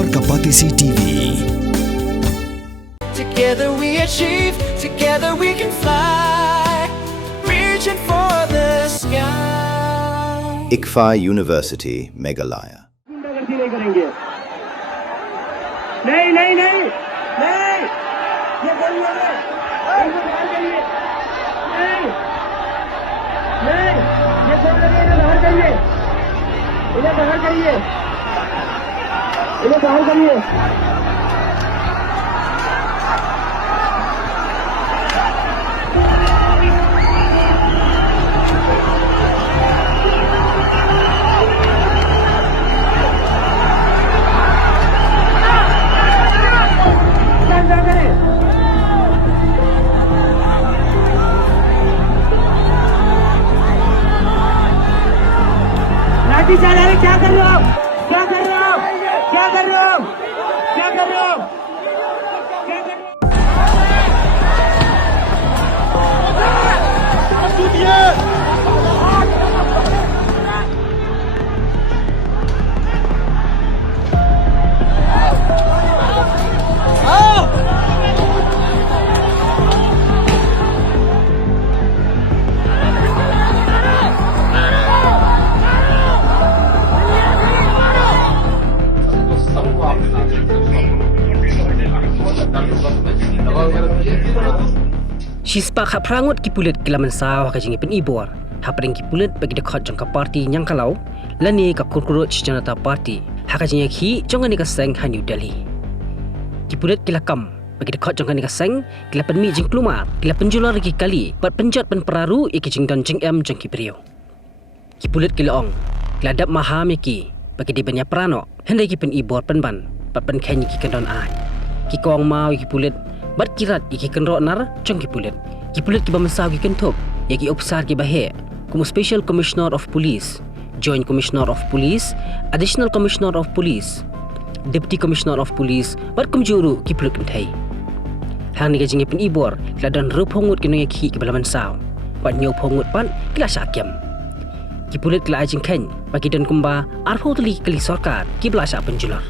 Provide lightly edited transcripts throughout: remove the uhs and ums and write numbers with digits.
और Kapatisi TV. Together we achieve, together we can fly, reaching for the sky. ICFA University, Meghalaya. गुंडागर्दी नहीं करेंगे। नहीं नहीं नहीं नहीं, ये बोलिए ना, इनको बाहर करिए। नहीं नहीं, ये सब लगे इन्हें बाहर करिए, इन्हें बाहर करिए, इन्हें बाहर करिए। लाठी चला रहे, क्या कर रहे हो? क्या कर रहे हो? क्या कर रहे हो? क्या कर रहे हो? क्या कर रहे हो? Shispa khap prangut ki pulit kilaman saw ka jingi pen ibor hapring ki pulit bagi dekat jangka parti yang kalau lani ka kurkurut Janata Party haka jingi khi jongani ka seng ha New Delhi ki pulit kilakam bagi dekat jongani ka seng kilapan mi jing kluma kilapan jular ki kali pat penjat pen peraru iki jing don jing em jang ki brio ki pulit kilaong kiladap maham ki bagi di banya prano hendai ki pen ibor pen ban pat pen khenyi ki kendon ai ki kong mau ki pulit bat kirat iki kenro nar jong ki pulit ki bamsaw ki kenthop yaki officer ki bahe como Special Commissioner of Police, Joint Commissioner of Police, Additional Commissioner of Police, Deputy Commissioner of Police bat kumjuru ki pulit kenthai hang ni jingi pen ibor ladan ruphongut ki noy ki balaman saw bat nyo phongut pan kila sakyam ki pulit kila ajing khen bagi dan kumba arho tuli kali sarkar ki blasa penjular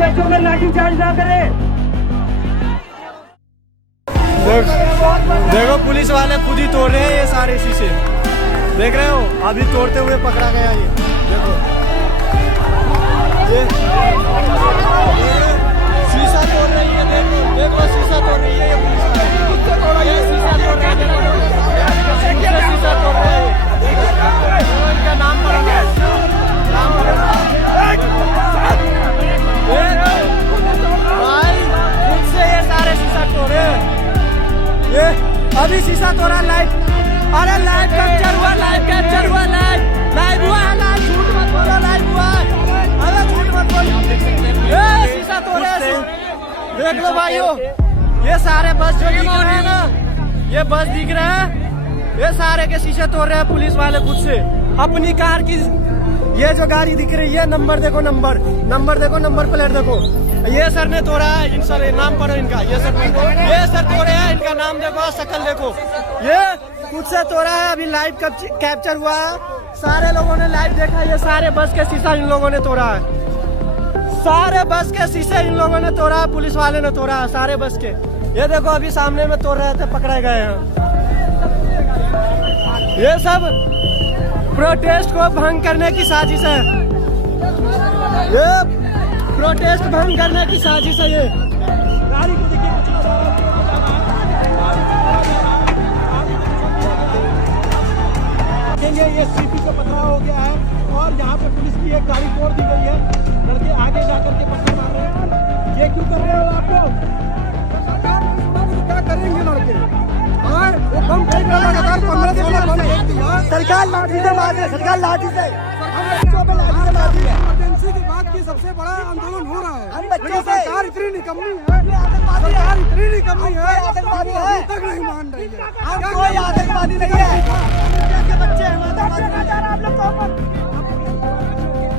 बच्चों में लाठी charge ना करे। देखो police वाले खुद ही तोड़ रहे हैं ये सारे शीशे, देख रहे हो अभी तोड़ते हुए पकड़ा गया ये देखो ये शीशा तोड़ रही है, देखो शीशा तोड़ रही है ये पुलिस वाले, ये शीशा तोड़ रही है, शीशा तोड़ रहे हैं इनका नाम पड़ेगा ये अभी शीशा तोड़ा लाइव, अरे लाइव कैप्चर हुआ, लाइव हुआ है, लाइव झूठ मत बोलो, लाइव हुआ है, अरे झूठ मत बोलो, ये शीशा तोड़े देख लो भाइयों, ये सारे बस जो दिख रहे हैं ना, ये बस दिख रहे हैं, ये सारे के शीशे तोड़ रहे हैं पुलिस वाले खुद से अपनी कार की। ये जो गाड़ी दिख रही है नंबर देखो, नंबर देखो, नंबर प्लेट देखो, ये सर ने तोड़ा है, इन सर नाम पढ़ो इनका, ये सर तोड़े हैं, इनका नाम देखो, शक्ल देखो, ये खुद से तोड़ा है, अभी लाइव कैप्चर हुआ है, सारे लोगों ने लाइव देखा, ये सारे बस के शीशा इन लोगों ने तोड़ा है, सारे बस के शीशे इन लोगों ने तोड़ा है, पुलिस वाले ने तोड़ा है सारे बस के, ये देखो अभी सामने में तोड़ रहे थे, पकड़े गए हैं। ये सब प्रोटेस्ट को भंग करने की साजिश है, ये प्रोटेस्ट भंग करने की साजिश है, ये गाड़ी को देखिए ये सीपी को पथराव हो गया है और यहाँ पे पुलिस की एक गाड़ी तोड़ दी गई है, लड़के आगे जाकर के पत्थर मार रहे हैं, ये क्यों कर रहे हो आप लोग? क्या करेंगे लड़के? वो बम फेंक रहा है, लगातार 15 दिन में बम फेंक दिया, सरकार लाठी से मार रही है, सरकार लाठी से, हम बच्चों पे लाठी से मार रही है, इमरजेंसी की बात आतंकवाद की सबसे बड़ा आंदोलन हो रहा है। हम बच्चों लेकिन से सरकार इतनी निकम्मी है, सरकार इतनी निकम्मी है, आतंकवादी है। अभी तक नहीं मान रही है। हम कोई आतंकवादी नहीं है। के बच्चे हैं, आतंकवादी नहीं है। आप लोग कौन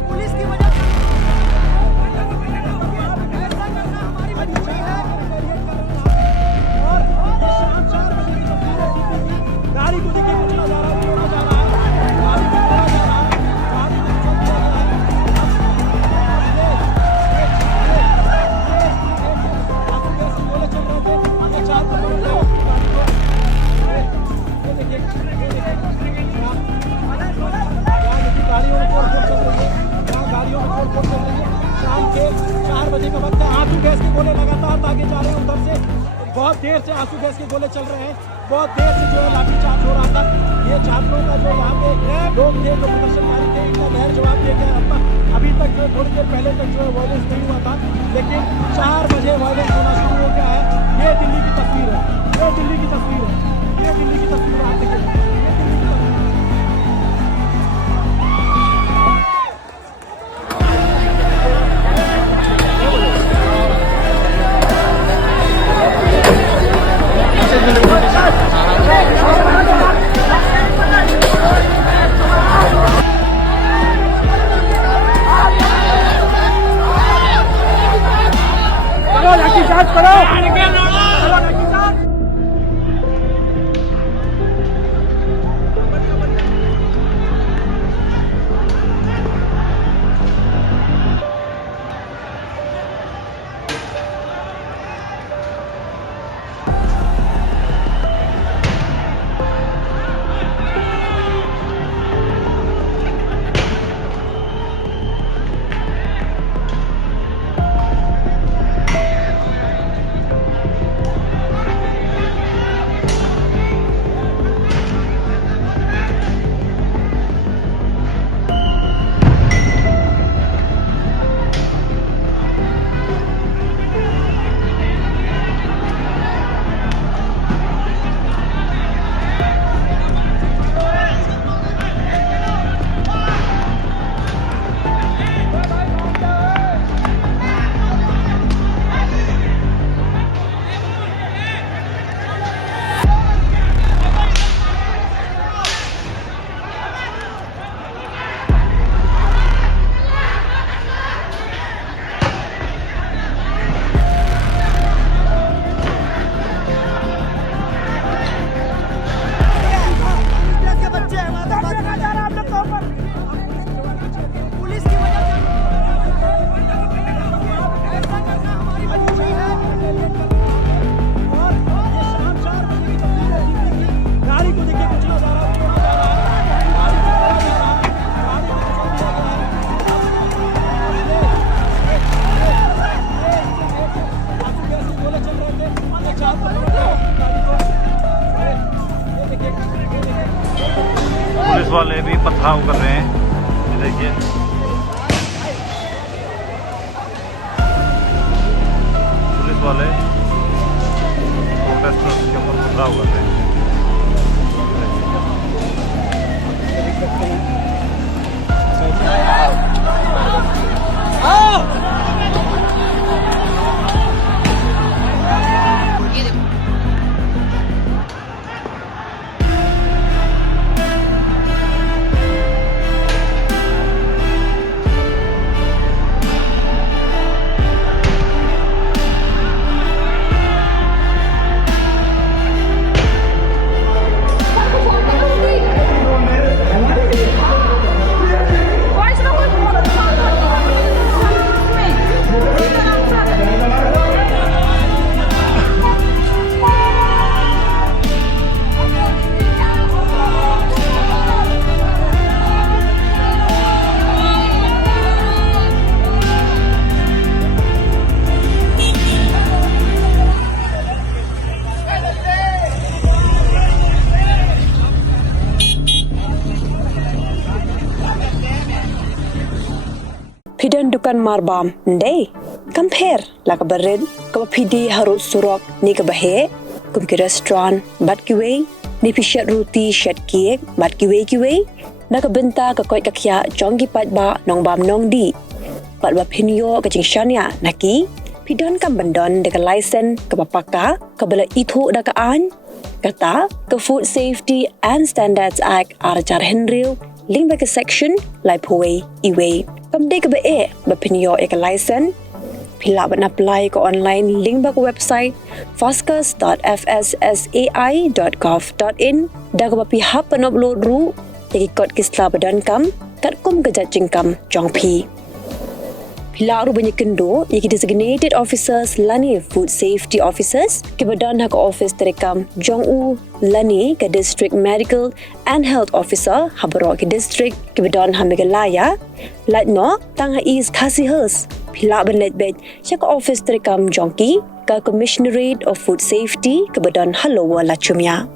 पुलिस की वजह से हमारी मजबूरी है। शाम 4 बजे की गाड़ी को देखिए कुचला जा रहा है, तोड़ा जा रहा है, गाड़ी को तोड़ा जा रहा है, गाड़ी को कुचल दिया गया है। आंसू गैस के गोले चल रहे थे, ये 4 बजे गाड़ी को ये देखिए गाड़ियों में तोड़-फोड़ चल रही है, यहाँ गाड़ियों में तोड़-फोड़ चल रही है। शाम के 4 बजे का वक्त है। आंसू गैस के गोले लगातार दागे जा रहे हैं उधर से। बहुत देर से आंसू गैस के गोले चल रहे हैं, बहुत देर से जो है लाठीचार्ज हो रहा था। ये छात्रों का जो यहाँ पे लोग थे, जो प्रदर्शनकारी थे, इनका गैर जवाब दिया गया। अभी तक जो थोड़ी देर पहले तक जो है वायलेंस नहीं हुआ था, लेकिन 4 बजे वायलेंस होना शुरू हो गया है। ये दिल्ली की तस्वीर है, ये दिल्ली की तस्वीर है, ये दिल्ली की तस्वीर है। आप देखिए, ये दिल्ली की तस्वीर है। पुलिस की वजह से हमारी मजबूरी है। और ये शाम 4 बजे की तस्वीर है। गाड़ी को देखिए कुचला जा रहा है, तोड़ा जा रहा है, गाड़ी को तोड़ा जा रहा है, गाड़ी को कुचल दिया गया है। आंसू गैस के गोले चल रहे थे, ये 4 बजे गाड़ी को ये देखिए पुलिस वाले भी पथराव कर रहे हैं। ये देखिए पुलिस वाले प्रोटेस्टर्स के ऊपर पथराव कर रहे हैं। Pidan dukan marbam ndai compare la ka bared ka pidi harut surok ni ka bahe kum ki restaurant bat ki wei ni pishat roti shat cake bat ki wei na ka benta ka koi ka khya chong ki pat ba nong bam nong di pat ba pinyo ka jing shania naki pidon kam bandon de ka license ka papaka ka bala itho da ka an kata ka Food Safety and Standards Act arjar henril ling ba ka section lai phoi iwe kam de ka ba ba pinyo ka license Pila ban apply ko online link ba ko website foscas.fssai.gov.in daga ba pihak pan upload ru yaki kod kisla badan kam kat kum gajat jingkam jong pi Pila ru banyak kendo yaki designated officers lani food safety officers ke badan hak office terekam jong u lani ke district medical and health officer habro ke district ke badan Meghalaya latno tang ha is khasihers Pila banlet bed siya ka office terekam jongki ka Commissionerate of Food Safety ke badan Halowa Lachumya.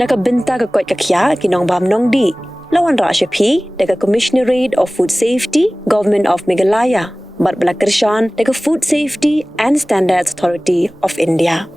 Nakabenta ka kwat kakya kinong bam nong di. Lawan ra siya pi daga Commissionerate of Food Safety, Government of Meghalaya. Bat bala kershan daga Food Safety and Standards Authority of India.